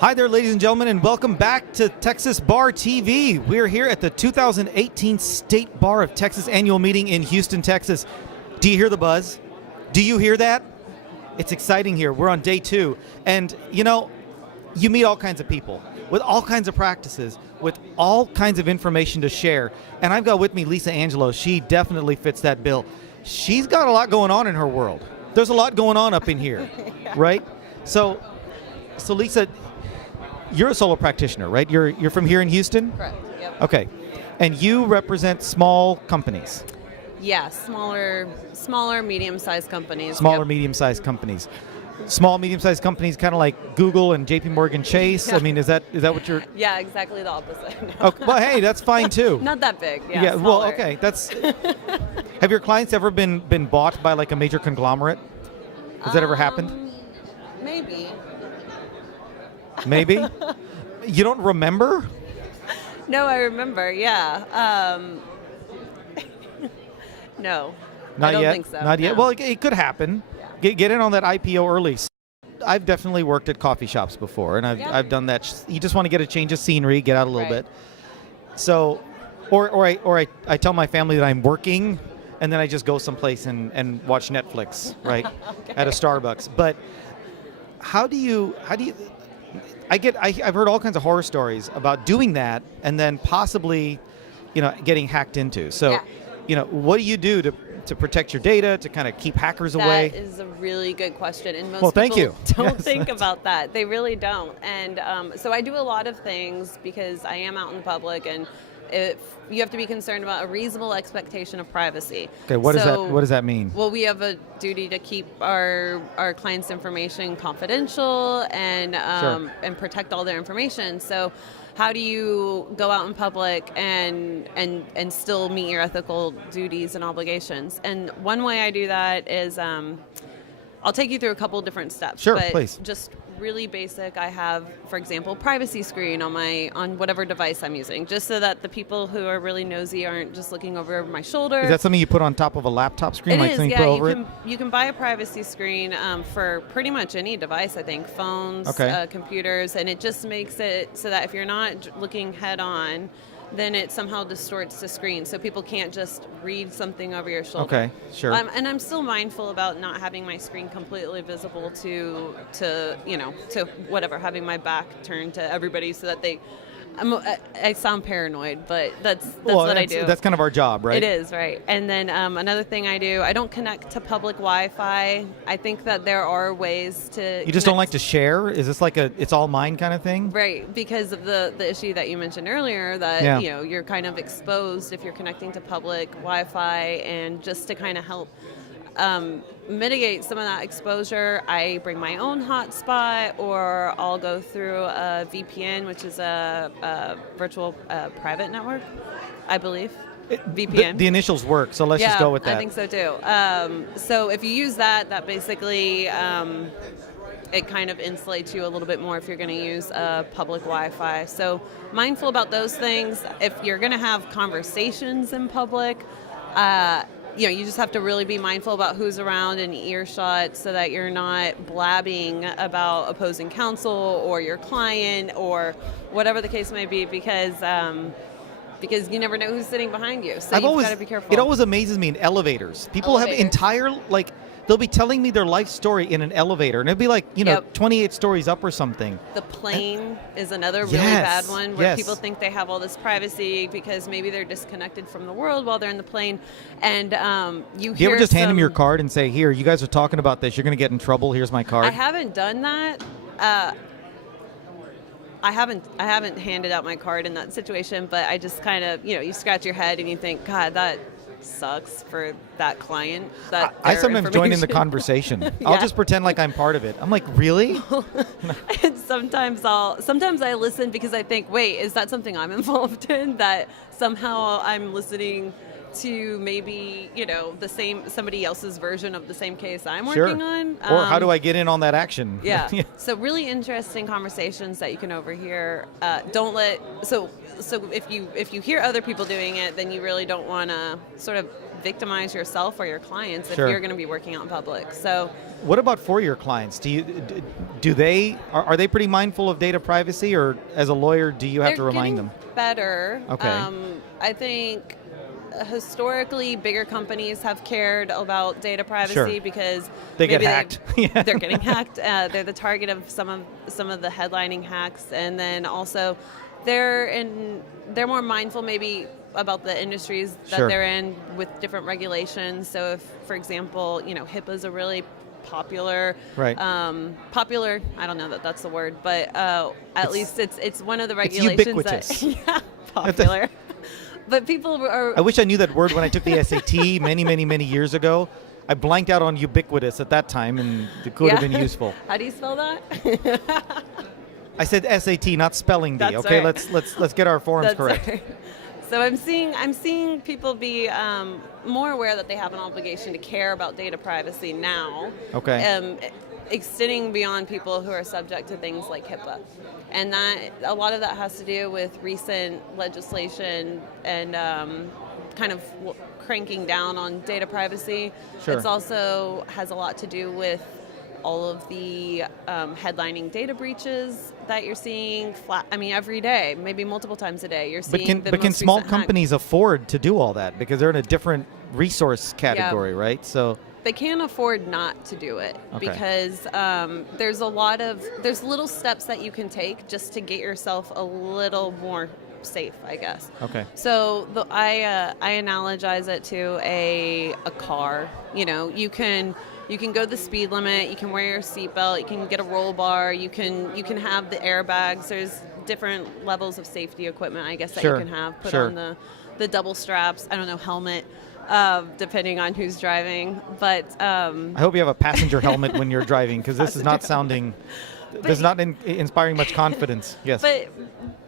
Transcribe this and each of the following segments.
Hi there, ladies and gentlemen, and welcome back to Texas Bar TV. We're here at the 2018 State Bar of Texas annual meeting in Houston, Texas. Do you hear the buzz? Do you hear that? It's exciting here. We're on day 2. And, you know, you meet all kinds of people with all kinds of practices, with all kinds of information to share. And I've got with me Lisa Angelo. She definitely fits that bill. She's got a lot going on in her world. There's a lot going on up in here, right? So Lisa, you're a solo practitioner, right? You're from here in Houston? Correct, yep. Okay. And you represent small companies? Yeah, smaller, medium-sized companies. Smaller, yep. medium-sized companies. Small, medium-sized companies, kind of like Google and JP Morgan Chase? Yeah. I mean, is that what you're... Yeah, exactly the opposite. Oh, well, hey, that's fine too. Not that big, yeah. Yeah, well, smaller. okay. That's... Have your clients ever been bought by like a major conglomerate? Has that ever happened? Maybe. Maybe? You don't remember? No, I remember, yeah. No, Not I don't yet? think so. Not yet? no. Well, it could happen. Yeah. Get in on that IPO early. I've definitely worked at coffee shops before, and I've done that. You just want to get a change of scenery, get out a little Right. bit. So, or I tell my family that I'm working, and then I just go someplace and watch Netflix, right, Okay. at a Starbucks. But how do you? I've heard all kinds of horror stories about doing that, and then possibly, getting hacked into. So, Yeah. What do you do to protect your data, to kind of keep hackers away? That is a really good question, and most Well, thank people you. don't Yes. think about that. They really don't. And so I do a lot of things because I am out in the public, and you have to be concerned about a reasonable expectation of privacy. Okay, what does that mean? Well, we have a duty to keep our clients' information confidential and Sure. and protect all their information. So how do you go out in public and still meet your ethical duties and obligations? And one way I do that is I'll take you through a couple different steps. Sure, but please. Just really basic. I have, for example, privacy screen on whatever device I'm using, just so that the people who are really nosy aren't just looking over my shoulder. Is that something you put on top of a laptop screen? It like is, something you yeah. put over it? You can buy a privacy screen for pretty much any device, I think, phones, Okay. computers, and it just makes it so that if you're not looking head on, then it somehow distorts the screen, so people can't just read something over your shoulder. Okay, sure. And I'm still mindful about not having my screen completely visible to whatever, having my back turned to everybody so that I sound paranoid, but that's what I do. That's kind of our job, right? It is, right. And then another thing I do, I don't connect to public Wi-Fi. I think that there are ways to... You just don't like to share? Is this like a it's all mine kind of thing? Right, because of the issue that you mentioned earlier, that you're kind of exposed if you're connecting to public Wi-Fi, and just to kind of help mitigate some of that exposure, I bring my own hotspot, or I'll go through a VPN, which is a virtual private network, I believe. VPN. The initials work, so let's just go with that. I think so too. So if you use that basically it kind of insulates you a little bit more if you're going to use public Wi-Fi. So mindful about those things. If you're going to have conversations in public, you just have to really be mindful about who's around in earshot, so that you're not blabbing about opposing counsel or your client or whatever the case may be, because you never know who's sitting behind you. So you've got to be careful. It always amazes me in elevators. People have entire, they'll be telling me their life story in an elevator, and it'll be like, 28 stories up or something. The plane is another really bad one, where people think they have all this privacy because maybe they're disconnected from the world while they're in the plane. And Do you ever just hand them your card and say, here, you guys are talking about this, you're going to get in trouble, here's my card? I haven't done that. I haven't handed out my card in that situation, but I just kind of, you scratch your head and you think, God, that sucks for that client. I sometimes join in the conversation. I'll just pretend like I'm part of it. I'm like, really? And sometimes I listen because I think, wait, is that something I'm involved in? That somehow I'm listening to maybe, somebody else's version of the same case I'm working on. Or how do I get in on that action? Yeah. So really interesting conversations that you can overhear. So if you hear other people doing it, then you really don't want to sort of victimize yourself or your clients if Sure. you're going to be working out in public. So What about for your clients? Do they are they pretty mindful of data privacy, or as a lawyer, do you have to remind them? Better. Okay. I think historically bigger companies have cared about data privacy Sure. because They get maybe hacked. Yeah. they're getting hacked. They're the target of some of the headlining hacks, and then also they're more mindful maybe about the industries that Sure. they're in with different regulations. So if, for example, HIPAA is a really popular, Right. popular. I don't know that that's the word, but at least it's one of the It's regulations ubiquitous. that yeah, popular. But people are. I wish I knew that word when I took the SAT many years ago. I blanked out on ubiquitous at that time, and it could have Yeah. been useful. How do you spell that? I said SAT, not spelling bee. That's Okay, right. let's get our forms That's correct. right. So I'm seeing people be more aware that they have an obligation to care about data privacy now. Okay. Extending beyond people who are subject to things like HIPAA, and that a lot of that has to do with recent legislation and kind of cranking down on data privacy. Sure. It's also has a lot to do with all of the headlining data breaches that you're seeing every day, maybe multiple times a day. You're seeing But can small companies afford to do all that, because they're in a different resource category, right? So they can't afford not to do it Okay. because there's little steps that you can take just to get yourself a little more safe, I guess. Okay. So I analogize it to a car. You can go the speed limit, you can wear your seatbelt, you can get a roll bar, you can have the airbags. There's different levels of safety equipment, I guess, that Sure. you can have. Put Sure. on the double straps, I don't know, helmet, depending on who's driving. But I hope you have a passenger helmet when you're driving, because this is not sounding, this is not inspiring much confidence. Yes.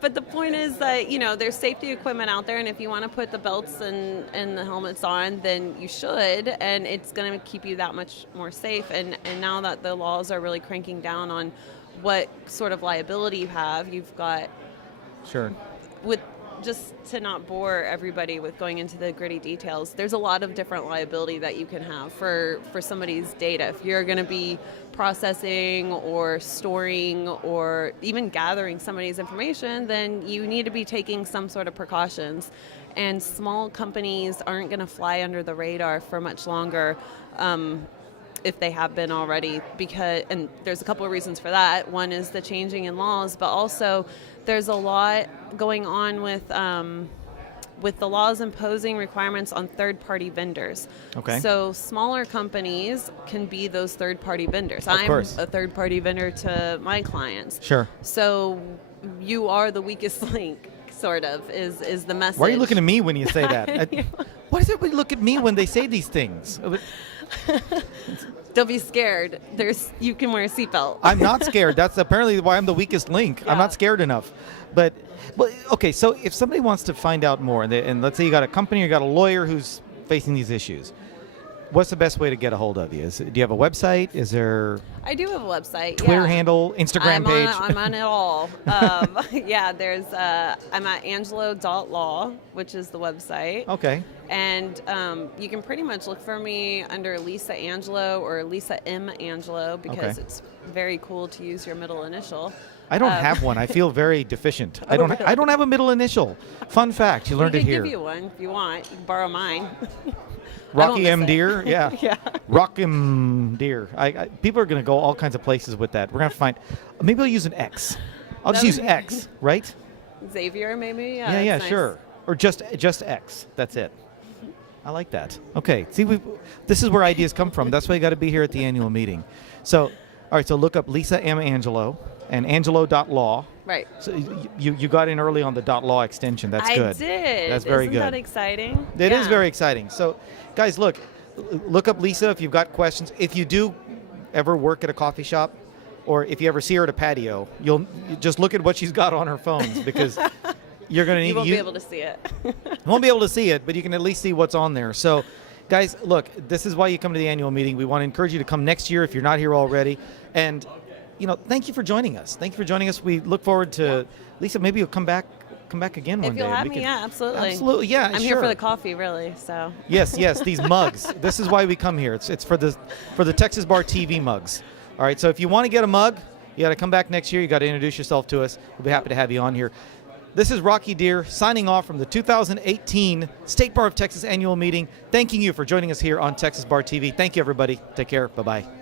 But the point is that, there's safety equipment out there, and if you want to put the belts and the helmets on, then you should, and it's going to keep you that much more safe. And now that the laws are really cranking down on what sort of liability you have, you've got, Sure. with just to not bore everybody with going into the gritty details, there's a lot of different liability that you can have for somebody's data. If you're going to be processing or storing or even gathering somebody's information, then you need to be taking some sort of precautions. And small companies aren't going to fly under the radar for much longer. If they have been already, and there's a couple of reasons for that. One is the changing in laws, but also there's a lot going on with the laws imposing requirements on third-party vendors. Okay. So smaller companies can be those third-party vendors. I'm course. a third-party vendor to my clients. Sure. So you are the weakest link, sort of, is the message. Why are you looking at me when you say that? Why does everybody look at me when they say these things? Don't be scared. You can wear a seatbelt. I'm not scared. That's apparently why I'm the weakest link. Yeah. I'm not scared enough. But okay, so if somebody wants to find out more, and let's say you got a company or you got a lawyer who's facing these issues, what's the best way to get a hold of you? Do you have a website? Is there I do have a website. Twitter yeah. handle, Instagram page? I'm on it all. Yeah, I'm at angelo.law, which is the website. Okay. And you can pretty much look for me under Lisa Angelo or Lisa M. Angelo, because Okay. it's very cool to use your middle initial. I don't have one. I feel very deficient. I don't have a middle initial. Fun fact, you learned I it can here. give you one if you want. You can borrow mine. Rocky I M. won't miss Deer, it. yeah. Yeah. Rocky M. Deer. People are going to go all kinds of places with that. We're going to find, maybe I'll use an X. I'll just That use would be- X, right? Xavier, maybe? Yeah, that's nice. sure. Or just X. That's it. I like that. Okay. See, this is where ideas come from. That's why you got to be here at the annual meeting. So, all right. So look up Lisa M. Angelo and angelo.law. Right. So you got in early on the .law extension. That's good. I did. That's very Isn't good. that exciting? It is Yeah. very exciting. So, guys, look up Lisa if you've got questions. If you do ever work at a coffee shop, or if you ever see her at a patio, you just look at what she's got on her phones, because you're going to need. You won't be able to see it. You won't be able to see it, but you can at least see what's on there. So, guys, look, this is why you come to the annual meeting. We want to encourage you to come next year if you're not here already. And, thank you for joining us. Thank you for joining us. We look forward to, Lisa, maybe you'll come back come back again one If day. you'll have We me, can- yeah, absolutely. Absolutely, yeah. I'm sure. here for the coffee, really. So. Yes, these mugs. This is why we come here. It's for the Texas Bar TV mugs. All right, so if you want to get a mug, you got to come back next year. You got to introduce yourself to us. We'll be happy to have you on here. This is Rocky Dhir signing off from the 2018 State Bar of Texas annual meeting. Thanking you for joining us here on Texas Bar TV. Thank you, everybody. Take care. Bye-bye.